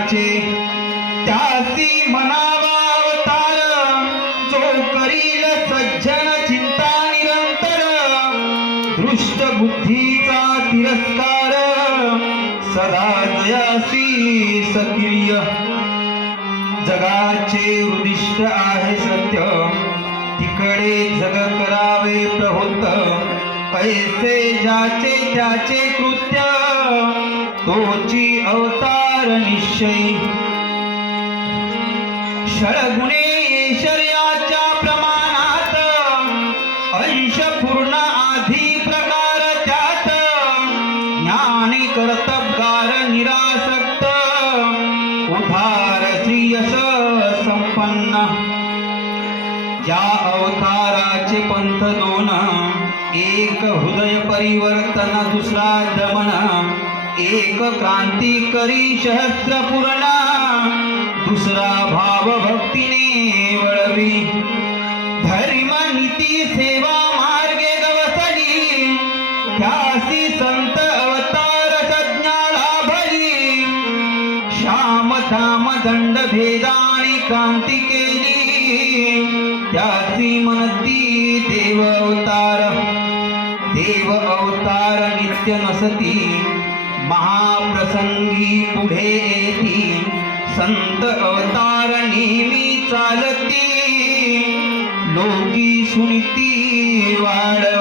जगाचे त्यासी म्हणावा अवतार, जो करील सज्जन चिंता निरंतर, दृष्ट बुद्धीचा तिरस्कार, सदा जयासी सक्रिय. जगाचे उद्दिष्ट आहे सत्य, तिकडे जग करावे प्रवृत्त, ऐसे ज्याचे त्याचे कृत्य, तोची अवतार निश्चयी. षडगुणे ऐश्वर्याच्या प्रमाणात, अंश पूर्ण आधी प्रकार त्यात, ज्ञानी कर्तबगार निरासक्त, उधार श्रीयश संपन्न. या अवताराचे पंथ दोन, एक हृदय परिवर्तन दुसरा दमन, एक क्रांती करी सहस्त्र पूर्ण, दुसरा भाव भक्तीने वळवी. धर्म नीती सेवा मार्गे गवसली, त्यासी संत अवतार संज्ञा लाभली. श्याम धाम दंड भेदानी क्रांती केली, त्यासी म्हणती देव अवतार. देव अवतार नित्य नसती, महाप्रसंगी पुढे येती. संत अवतार नेहमी चालती, लोकी सुनीती वाढ